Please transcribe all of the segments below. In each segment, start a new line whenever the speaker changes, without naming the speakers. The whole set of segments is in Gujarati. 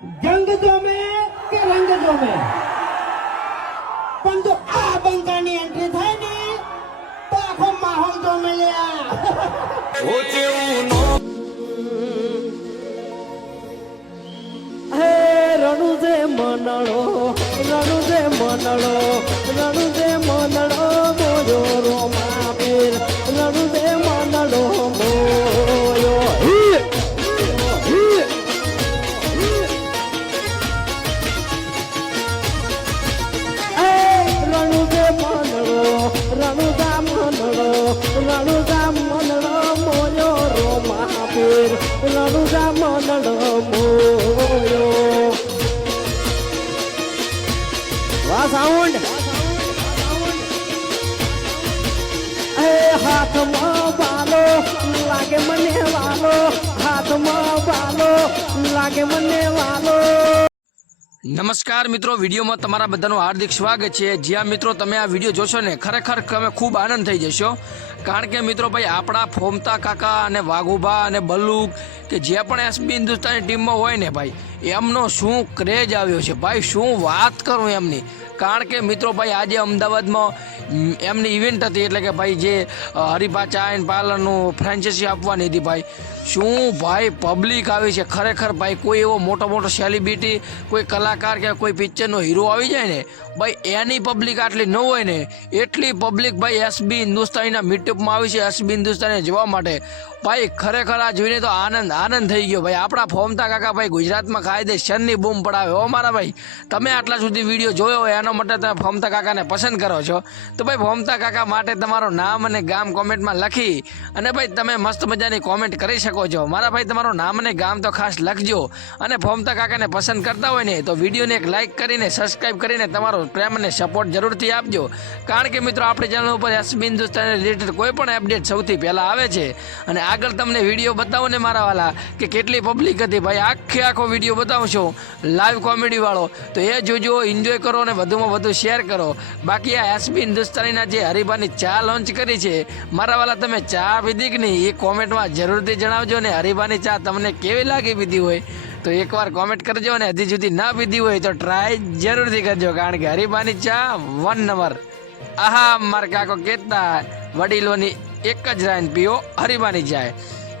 જંગ જોમે કે રંગ જોમે પણ જો આ બંકાની એન્ટ્રી થાય ને, તો આખો માહોલ જોમે લ્યા
હે રણુજે મનડો રણુજે મનડો રણુજે મનળો મોયો રોમા રોમા પીર રણુજા મનડો મોયો વાહ સાઉન્ડ એ હાથમાં બાલો લાગે મને વાલો હાથમાં બાલો લાગે મને
નમસ્કાર મિત્રો, વિડીયોમાં તમારા બધાનું હાર્દિક સ્વાગત છે. જ્યાં મિત્રો, તમે આ વીડિયો જોશો ને, ખરેખર તમે ખૂબ આનંદ થઈ જશો. કારણ કે મિત્રો ભાઈ, આપણા ફોમતા કાકા અને વાઘુભા અને બલ્લુક કે જે પણ એસબી હિન્દુસ્તાની ટીમમાં હોય ને ભાઈ એમનો શું ક્રેજ આવ્યો છે? ભાઈ, શું વાત કરું એમની? કારણ કે મિત્રો, ભાઈ, આજે અમદાવાદમાં એમની ઇવેન્ટ હતી એટલે કે ભાઈ, જે હરિભા ચા એન્ડ પાર્લરનું ફ્રેન્ચાઇઝી આપવાની હતી ભાઈ. શું ભાઈ પબ્લિક આવી છે? ખરેખર ભાઈ, કોઈ એવો મોટો મોટો સેલિબ્રિટી કોઈ કલાકાર કે કોઈ પિક્ચરનો હીરો આવી જાય ને? ભાઈ, એની પબ્લિક આટલી ન હોય ને, એટલી પબ્લિક ભાઈ એસબી હિન્દુસ્તાનીના મીટઅપમાં આવી છે એસબી હિન્દુસ્તાને જોવા માટે. ભાઈ, ખરેખર આ જોઈને તો આનંદ આનંદ થઈ ગયો. ભાઈ, આપણા ફોમતા કાકા, ભાઈ, ગુજરાતમાં કાયદેસરની બૂમ પડાવે. હો મારા ભાઈ, તમે આટલા સુધી વીડિયો જોયો હોય એનો માટે તમે ફોમતા કાકાને પસંદ કરો છો. તો ભાઈ, ફોમતા કાકા માટે તમારું નામ અને ગામ કોમેન્ટમાં લખી અને ભાઈ, તમે મસ્ત મજાની કોમેન્ટ કરી શકો છો. મારા ભાઈ, તમારું નામ અને ગામ તો ખાસ લખજો. અને ફોમતા કાકાને પસંદ કરતા હોય ને, તો વિડીયોને એક લાઇક કરીને સબસ્ક્રાઇબ કરીને તમારો પ્રેમ અને સપોર્ટ જરૂરથી આપજો. કારણ કે મિત્રો, આપણી ચેનલ ઉપર એસબી હિન્દુસ્તાન રિલેટેડ કોઈ પણ અપડેટ સૌથી પહેલાં આવે છે. અને આગળ તમને વીડિયો બતાવો ને મારા વાલા, કે કેટલી પબ્લિક હતી ભાઈ. આખે આખો વીડિયો બતાવું છું. લાઈવ કોમેડીવાળો તો એ જોજો એન્જોય કરો અને વધુમાં વધુ શેર કરો. બાકી આ એસબી હિન્દુસ્તાનીના જે હરિભાની ચા લોન્ચ કરી છે, મારા વાલા તમે ચા પીધી કે નહીં એ કોમેન્ટમાં જરૂરથી જણાવજો ને હરિભાની ચા તમને કેવી લાગી પીધી હોય. તો એકવાર કોમેન્ટ કરજો અને હજી સુધી ના પીધી હોય તો ટ્રાય જરૂરથી કરજો, કારણ કે હરિભાની ચા વન નંબર આહા, મારા કાકો કહેતા વડીલોની એક જ રાઈન પીઓ હરિભાની જાય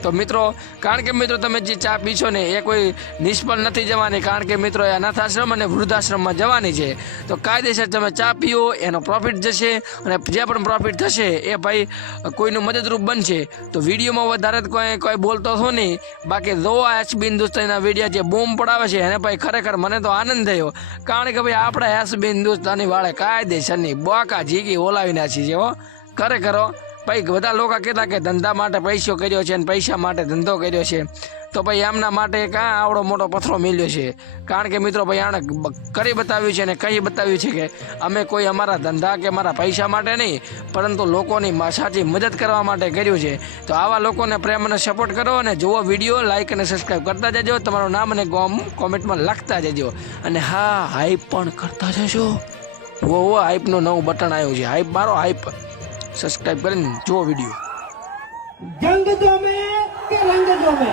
તો મિત્રો, કારણ કે મિત્રો તમે જે ચા પીશો ને, એ કોઈ નિષ્ફળ નથી જવાની, કારણ કે મિત્રો એ અનાથાશ્રમ અને વૃદ્ધાશ્રમમાં જવાની છે. તો કાયદેસર તમે ચા પીઓ, એનો પ્રોફિટ જશે અને જે પણ પ્રોફિટ થશે, એ ભાઈ, કોઈનું મદદરૂપ બનશે. તો વિડીયોમાં વધારે કોઈ કોઈ બોલતો થો નહીં. બાકી જો આ એસબી હિન્દુસ્તાનના વીડિયો જે બૂમ પડાવે છે, એને ભાઈ ખરેખર મને તો આનંદ થયો. કારણ કે ભાઈ, આપણે એસબી હિન્દુસ્તાની વાળે કાયદેસરની બોકા જીગી ઓલાવી નાખી છે, હો. ખરેખર. ભાઈ, બધા લોકો કહેતા કે ધંધા માટે પૈસો કર્યો છે અને પૈસા માટે ધંધો કર્યો છે. તો ભાઈ એમના માટે કાં આવડો મોટો પથરો મળ્યો છે? કારણ કે મિત્રો ભાઈ, આણે કરી બતાવ્યું છે અને કહી બતાવ્યું છે કે અમે કોઈ અમારા ધંધા કે અમારા પૈસા માટે નહીં, પરંતુ લોકોની સાચી મદદ કરવા માટે કર્યું છે. તો આવા લોકોને પ્રેમ અને સપોર્ટ કરો અને જુઓ વીડિયો લાઈક અને સબસ્ક્રાઈબ કરતા જજો. તમારું નામ અને ગોમ કોમેન્ટમાં લખતા જજો. અને હા હાઈપ પણ કરતા જજો. વો હાઈપનું નવું બટન આવ્યું છે. હાઈપ મારો હાઈપ સબસ્ક્રાઈબ કરીને જુઓ વીડિયો
જંગ જોમે કે રંગ જોમે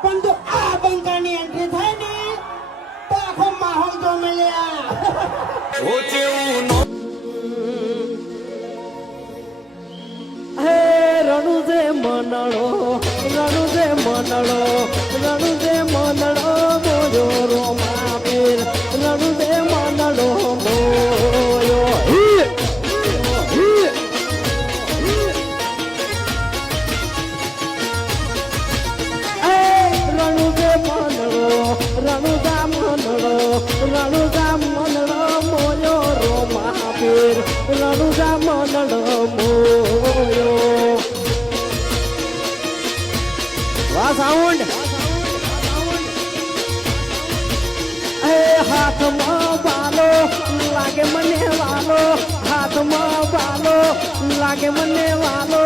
પણ જો આ બંકાની એન્ટ્રી થાય ને તો આખો માહોલ જોમે લ્યા
હે રણુજે મનડો રણુજે મનડો રણુજે મનળો મોજો રોમા મનડો મોયો વાહ સાઉન્ડ એ હાથમાં બાલો લાગે મને વાલો હાથમાં બાલો લાગે મને વાલો